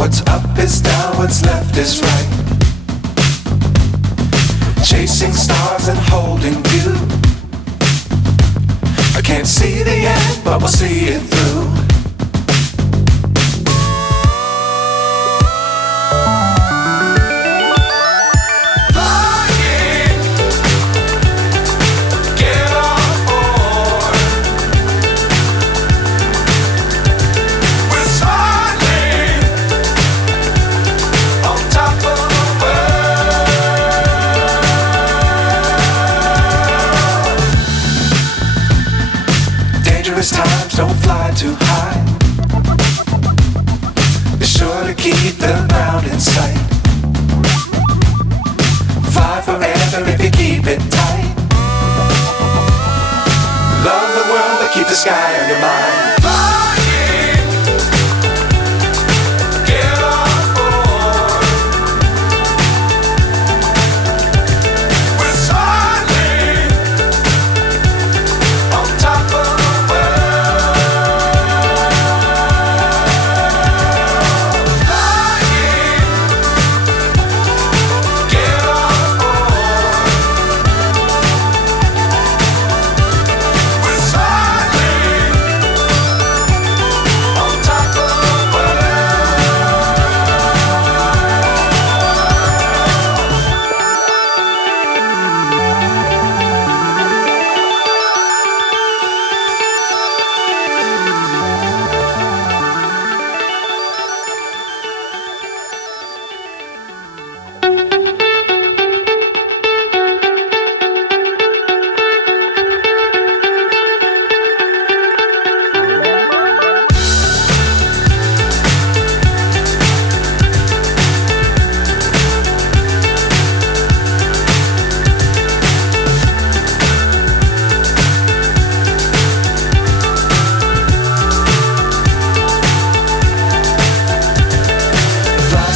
What's up is down, what's left is right. Chasing stars and holding you. I can't see the end, but we'll see it through. Times don't fly too high. Be sure to keep the ground in sight. Fly forever if you keep it tight. Love the world but keep the sky on your mind.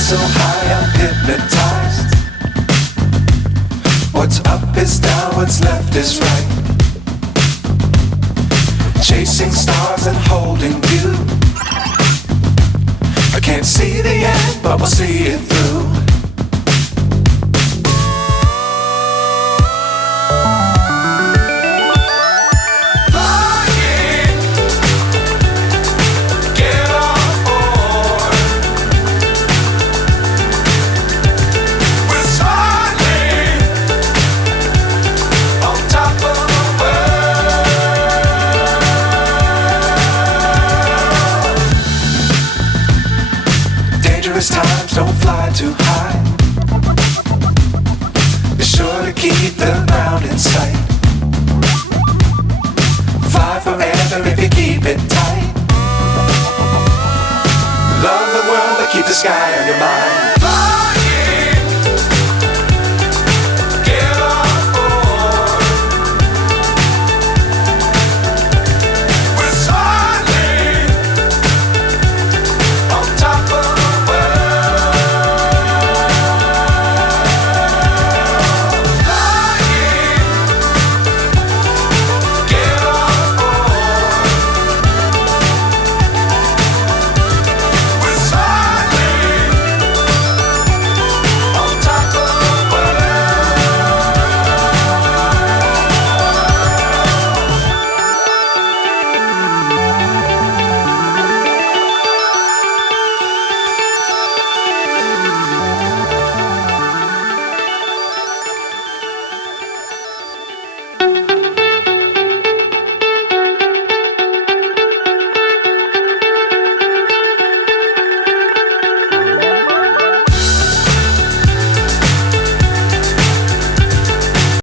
So high I'm hypnotized. What's up is down, what's left is right. Chasing stars and holding you. I can't see the end, but we'll see it through. Times don't fly too high. Be sure to keep the ground in sight. Fly forever if you keep it tight. Love the world but keep the sky on your mind.